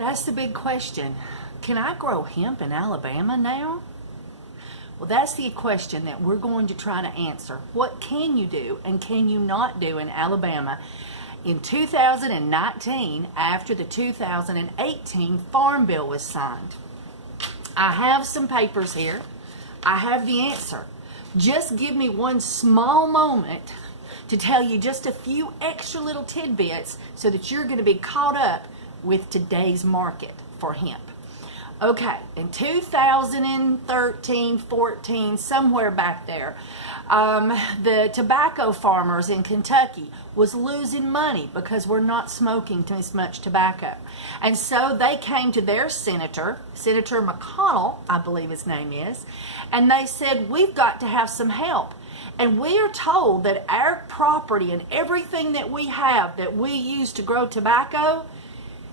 That's the big question. Can I grow hemp in Alabama now? Well, that's the question that we're going to try to answer. What can you do and can you not do in Alabama in 2019 after the 2018 Farm Bill was signed? I have some papers here. I have the answer. Just give me one small moment to tell you just a few extra little tidbits so that you're going to be caught up with today's market for hemp. Okay, in 2013, 14, somewhere back there, the tobacco farmers in Kentucky was losing money because we're not smoking as much tobacco. And so they came to their Senator McConnell, I believe his name is, and they said, we've got to have some help. And we are told that our property and everything that we have that we use to grow tobacco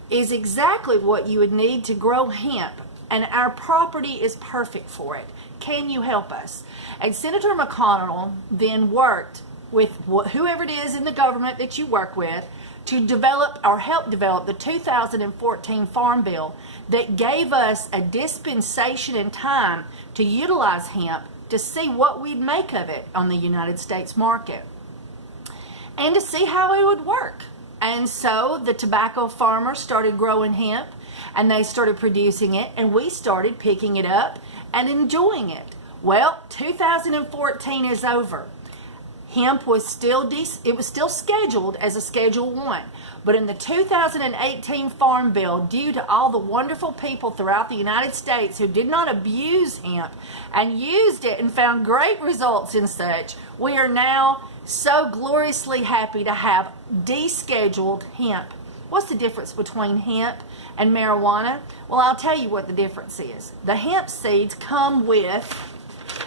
is exactly what you would need to grow hemp, and our property is perfect for it. Can you help us? And Senator McConnell then worked with whoever it is in the government that you work with to develop or help develop the 2014 Farm Bill that gave us a dispensation in time to utilize hemp to see what we'd make of it on the United States market and to see how it would work. And so the tobacco farmers started growing hemp and they started producing it, and we started picking it up and enjoying it. Well, 2014 is over. Hemp was still scheduled as a Schedule 1. But in the 2018 Farm Bill, due to all the wonderful people throughout the United States who did not abuse hemp and used it and found great results in such, we are now so gloriously happy to have descheduled hemp. What's the difference between hemp and marijuana? Well, I'll tell you what the difference is. The hemp seeds come with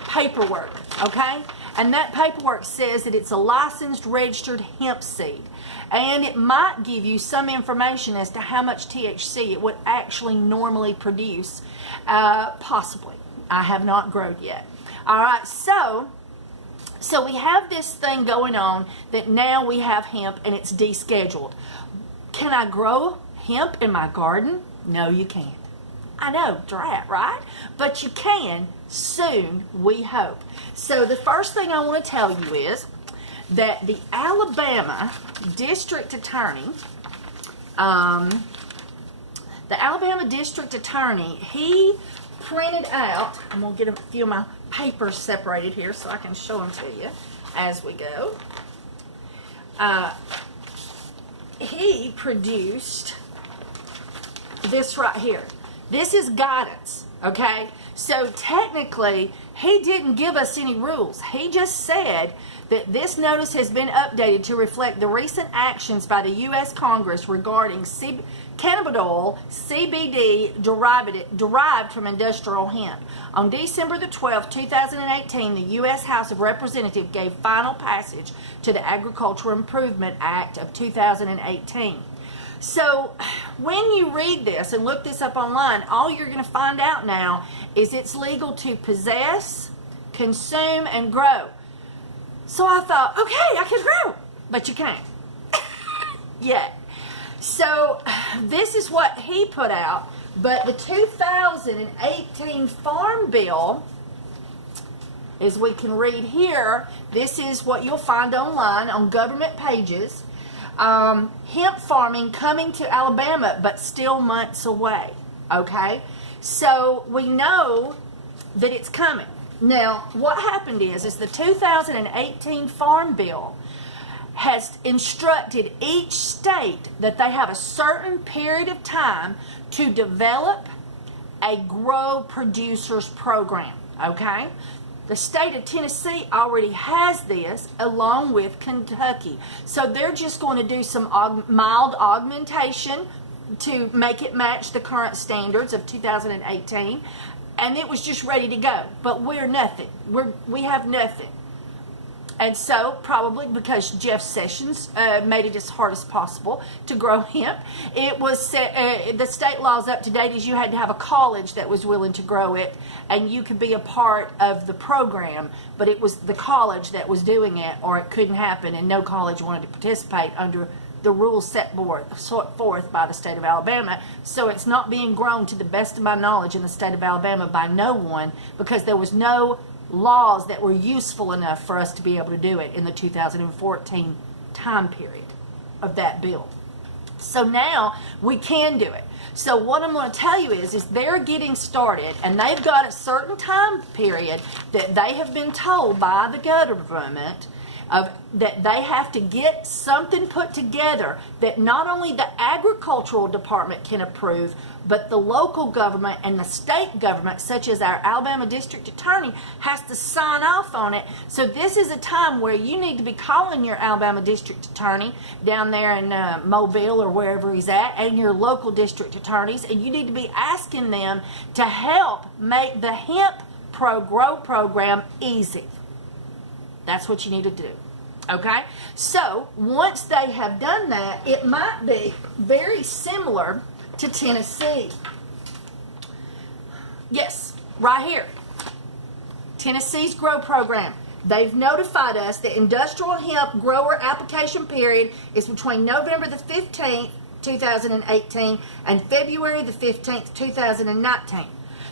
paperwork, okay? And that paperwork says that it's a licensed, registered hemp seed. And it might give you some information as to how much THC it would actually normally produce, possibly. I have not grown yet. All right, so we have this thing going on that now we have hemp and it's descheduled. Can I grow hemp in my garden? No, you can't. I know, drat, right? But you can soon, we hope. So the first thing I want to tell you is that the Alabama District Attorney, he printed out, I'm going to get a few of my papers separated here so I can show them to you as we go. He produced this right here. This is guidance, okay? So technically, he didn't give us any rules. He just said that this notice has been updated to reflect the recent actions by the U.S. Congress regarding cannabidiol CBD derived from industrial hemp. On December the 12th, 2018, the U.S. House of Representatives gave final passage to the Agricultural Improvement Act of 2018. So when you read this and look this up online, all you're going to find out now is it's legal to possess, consume, and grow. So I thought, okay, I can grow, but you can't yet. So this is what he put out, but the 2018 Farm Bill, as we can read here, this is what you'll find online on government pages. Hemp farming coming to Alabama, but still months away, okay? So we know that it's coming. Now, what happened is the 2018 Farm Bill has instructed each state that they have a certain period of time to develop a grow producers program, okay? The state of Tennessee already has this along with Kentucky. So they're just going to do some mild augmentation to make it match the current standards of 2018. And it was just ready to go. But we're nothing. We have nothing. And so, probably because Jeff Sessions made it as hard as possible to grow hemp, it was the state laws up to date is you had to have a college that was willing to grow it, and you could be a part of the program, but it was the college that was doing it, or it couldn't happen, and no college wanted to participate under the rules set forth by the state of Alabama. So it's not being grown, to the best of my knowledge, in the state of Alabama by no one, because there was no laws that were useful enough for us to be able to do it in the 2014 time period of that bill. So now we can do it. So what I'm going to tell you is they're getting started, and they've got a certain time period that they have been told by the government that they have to get something put together that not only the agricultural department can approve, but the local government and the state government, such as our Alabama district attorney, has to sign off on it. So this is a time where you need to be calling your Alabama district attorney down there in Mobile or wherever he's at, and your local district attorneys, and you need to be asking them to help make the hemp grow program easy. That's what you need to do. Okay? So, once they have done that, it might be very similar to Tennessee. Yes, right here. Tennessee's grow program. They've notified us that industrial hemp grower application period is between November the 15th, 2018 and February the 15th, 2019.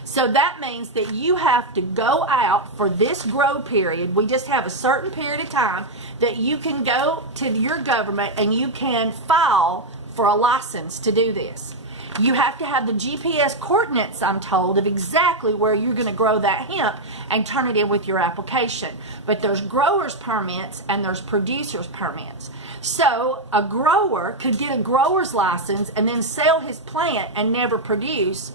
So that means that you have to go out for this grow period. We just have a certain period of time that you can go to your government and you can file for a license to do this. You have to have the GPS coordinates, I'm told, of exactly where you're going to grow that hemp and turn it in with your application. But there's growers permits and there's producers permits. So a grower could get a grower's license and then sell his plant and never produce.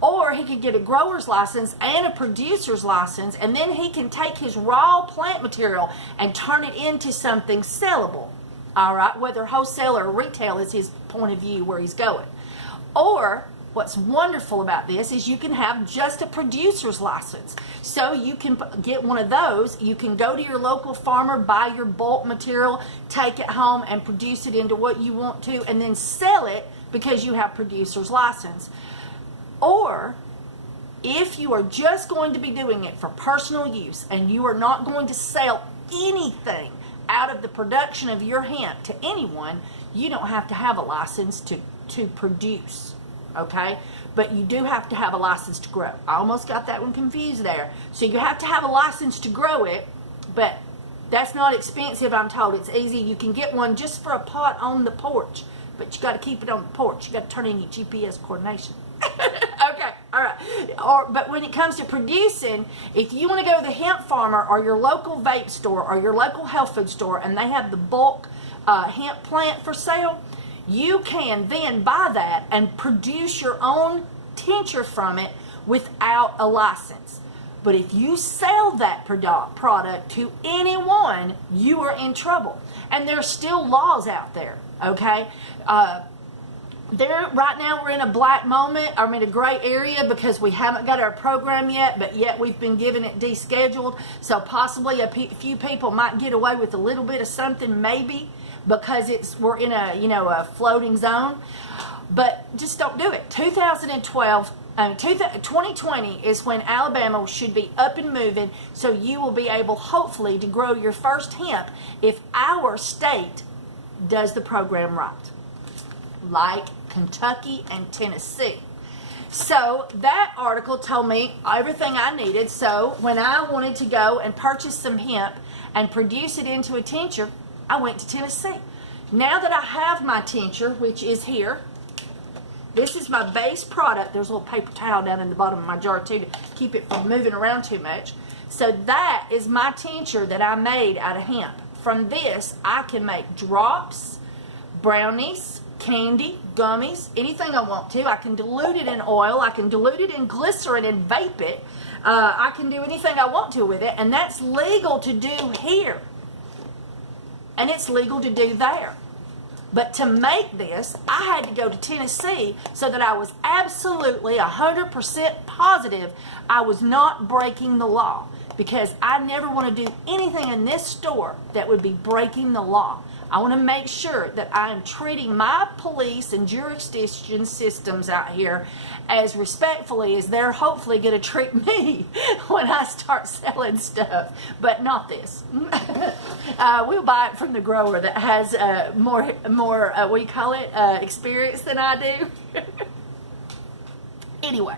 Or he could get a grower's license and a producer's license, and then he can take his raw plant material and turn it into something sellable. All right, whether wholesale or retail is his point of view where he's going. Or what's wonderful about this is you can have just a producer's license. So you can get one of those. You can go to your local farmer, buy your bulk material, take it home and produce it into what you want to, and then sell it because you have producer's license. Or if you are just going to be doing it for personal use and you are not going to sell anything out of the production of your hemp to anyone, you don't have to have a license to produce, okay? But you do have to have a license to grow. I almost got that one confused there. So you have to have a license to grow it, but that's not expensive, I'm told. It's easy. You can get one just for a pot on the porch, but you got to keep it on the porch. You got to turn in your GPS coordination. Okay, all right. But when it comes to producing, if you want to go to the hemp farmer or your local vape store or your local health food store and they have the bulk hemp plant for sale, you can then buy that and produce your own tincture from it without a license. But if you sell that product to anyone, you are in trouble. And there's still laws out there, okay? Right now we're in a black moment. I'm in a gray area because we haven't got our program yet, but yet we've been given it descheduled. So possibly a few people might get away with a little bit of something, maybe, because we're in a floating zone. But just don't do it. 2020 is when Alabama should be up and moving, so you will be able, hopefully, to grow your first hemp if our state does the program right, like Kentucky and Tennessee. So that article told me everything I needed. So when I wanted to go and purchase some hemp and produce it into a tincture, I went to Tennessee. Now that I have my tincture, which is here, this is my base product. There's a little paper towel down in the bottom of my jar too to keep it from moving around too much. So that is my tincture that I made out of hemp. From this, I can make drops, brownies, candy, gummies, anything I want to. I can dilute it in oil. I can dilute it in glycerin and vape it. I can do anything I want to with it, and that's legal to do here. And it's legal to do there. But to make this, I had to go to Tennessee so that I was absolutely 100% positive I was not breaking the law, because I never want to do anything in this store that would be breaking the law. I want to make sure that I'm treating my police and jurisdiction systems out here as respectfully as they're hopefully going to treat me when I start selling stuff, but not this. We'll buy it from the grower that has more what do you call it, experience than I do. Anyway,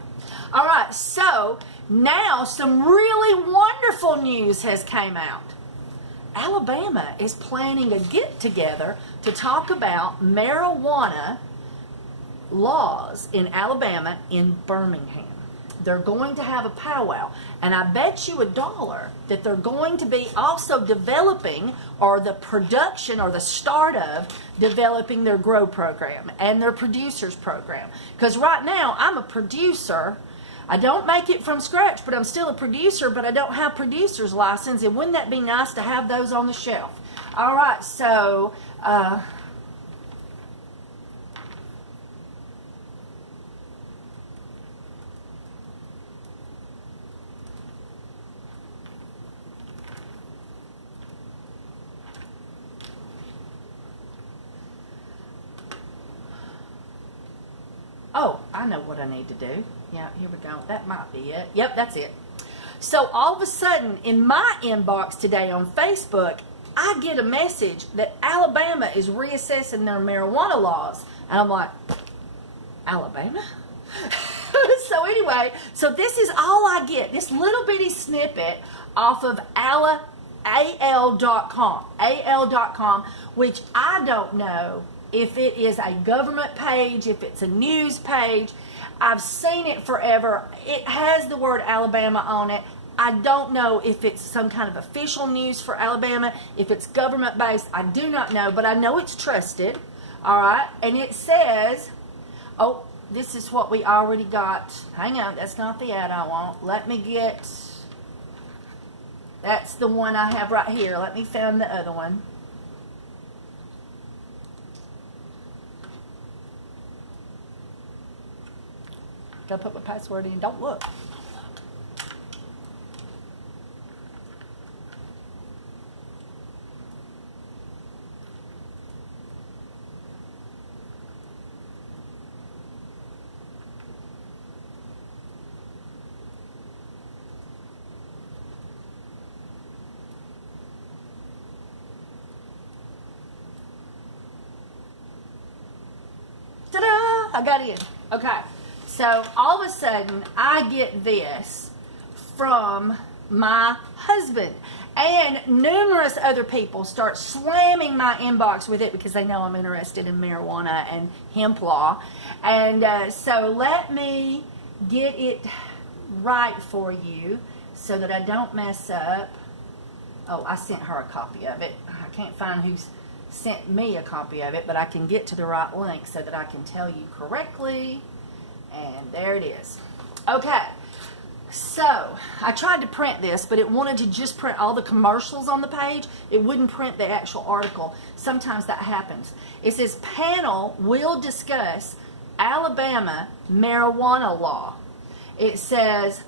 all right, so now some really wonderful news has came out. Alabama is planning a get-together to talk about marijuana laws in Alabama in Birmingham. They're going to have a powwow, and I bet you $1 that they're going to be also developing, or the production or the start of developing their grow program and their producers program. Because right now I'm a producer. I don't make it from scratch, but I'm still a producer, but I don't have producer's license, and wouldn't that be nice to have those on the shelf? All right, so oh, I know what I need to do. Yeah, here we go. That might be it. Yep, that's it. So all of a sudden, in my inbox today on Facebook, I get a message that Alabama is reassessing their marijuana laws. And I'm like, Alabama? So anyway, so this is all I get, this little bitty snippet off of al.com, which I don't know if it is a government page, if it's a news page. I've seen it forever. It has the word Alabama on it. I don't know if it's some kind of official news for Alabama, if it's government based. I do not know, but I know it's trusted. All right. And it says, oh, this is what we already got. Hang on. That's not the ad I want. Let me get, that's the one I have right here. Let me find the other one. Gotta put my password in. Don't look. Ta-da! I got in. Okay. So all of a sudden, I get this from my husband. And numerous other people start slamming my inbox with it because they know I'm interested in marijuana and hemp law. And so let me get it right for you so that I don't mess up. Oh, I sent her a copy of it. I can't find who's sent me a copy of it, but I can get to the right link so that I can tell you correctly. And there it is. Okay, so I tried to print this, but it wanted to just print all the commercials on the page. It wouldn't print the actual article. Sometimes that happens. It says, panel will discuss Alabama marijuana law. It says,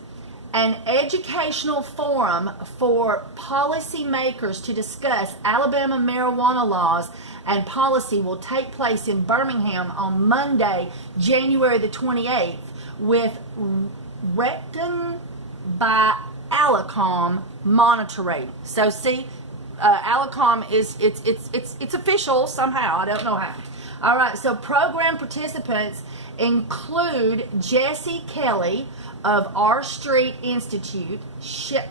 an educational forum for policymakers to discuss Alabama marijuana laws and policy will take place in Birmingham on Monday, January the 28th, with Recton by Alacom monitoring. So see, Alacom is it's official somehow. I don't know how. All right. So program participants include Jesse Kelly of R Street Institute, Shay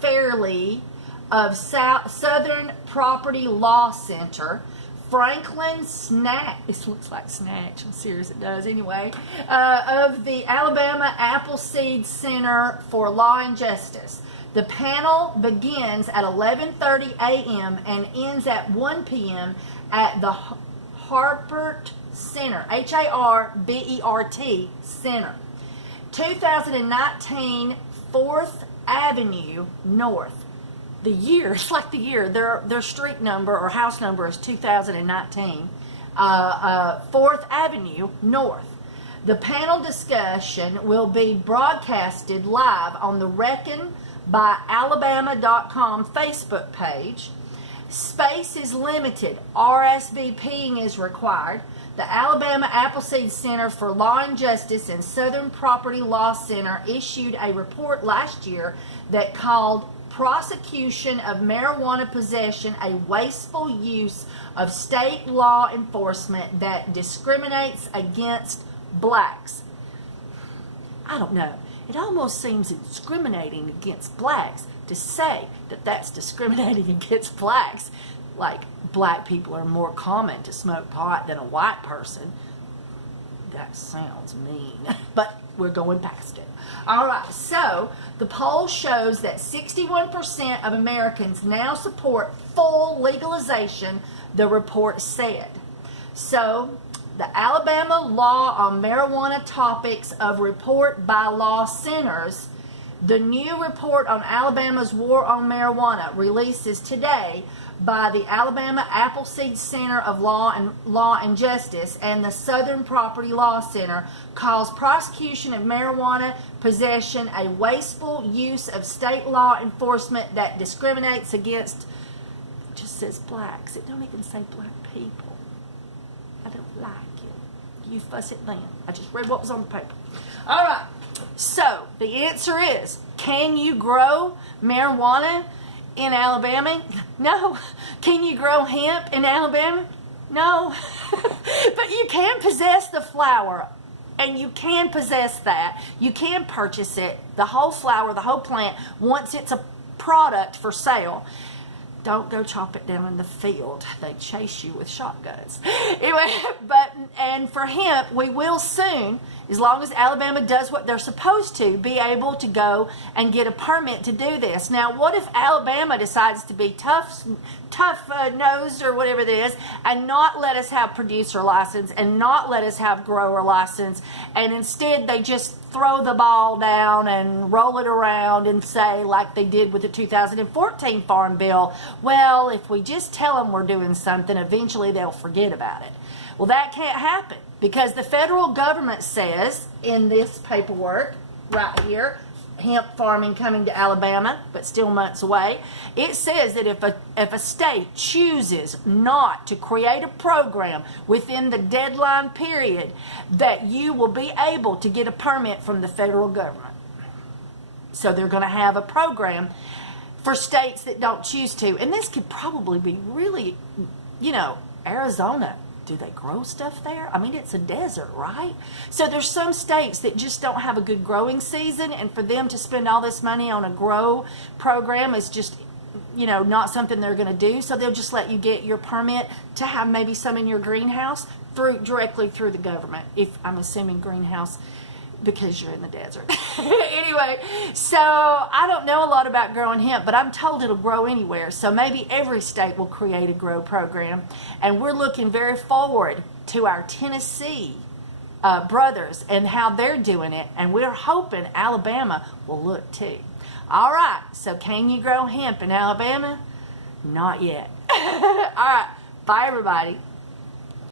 Fairley of Southern Property Law Center, Franklin Snatch, this looks like Snatch, I'm serious it does anyway, of the Alabama Appleseed Center for Law and Justice. The panel begins at 11:30 a.m. and ends at 1 p.m. at the Harbert Center, Harbert Center, 2019 4th Avenue North. The year, it's like the year, their street number or house number is 2019, 4th Avenue North. The panel discussion will be broadcasted live on the Reckon by Alabama.com Facebook page. Space is limited. RSVPing is required. The Alabama Appleseed Center for Law and Justice and Southern Property Law Center issued a report last year that called prosecution of marijuana possession a wasteful use of state law enforcement that discriminates against blacks. I don't know. It almost seems discriminating against blacks to say that that's discriminating against blacks. Like, black people are more common to smoke pot than a white person. That sounds mean, but we're going past it. All right, so the poll shows that 61% of Americans now support full legalization, the report said. So the Alabama Law on Marijuana Topics of Report by Law Centers, the new report on Alabama's war on marijuana, releases today by the Alabama Appleseed Center of Law and Justice and the Southern Property Law Center, calls prosecution of marijuana possession a wasteful use of state law enforcement that discriminates against, it just says blacks. It don't even say black people. I don't like it. You fuss it then. I just read what was on the paper. All right. So the answer is, can you grow marijuana in Alabama? No. Can you grow hemp in Alabama? No. But you can possess the flower, and you can possess that. You can purchase it, the whole flower, the whole plant, once it's a product for sale. Don't go chop it down in the field. They chase you with shotguns. Anyway, and for hemp, we will soon, as long as Alabama does what they're supposed to, be able to go and get a permit to do this. Now, what if Alabama decides to be tough-nosed or whatever it is, and not let us have producer license and not let us have grower license, and instead they just throw the ball down and roll it around and say, like they did with the 2014 Farm Bill, well, if we just tell them we're doing something, eventually they'll forget about it. Well, that can't happen, because the federal government says in this paperwork right here, hemp farming coming to Alabama, but still months away, it says that if a state chooses not to create a program within the deadline period, that you will be able to get a permit from the federal government. So they're going to have a program for states that don't choose to. And this could probably be really, Arizona. Do they grow stuff there? I mean, it's a desert, right? So there's some states that just don't have a good growing season, and for them to spend all this money on a grow program is just, not something they're going to do. So they'll just let you get your permit to have maybe some in your greenhouse directly through the government, if I'm assuming greenhouse, because you're in the desert. Anyway, so I don't know a lot about growing hemp, but I'm told it'll grow anywhere. So maybe every state will create a grow program. And we're looking very forward to our Tennessee brothers and how they're doing it. And we're hoping Alabama will look too. All right, so can you grow hemp in Alabama? Not yet. All right, bye everybody.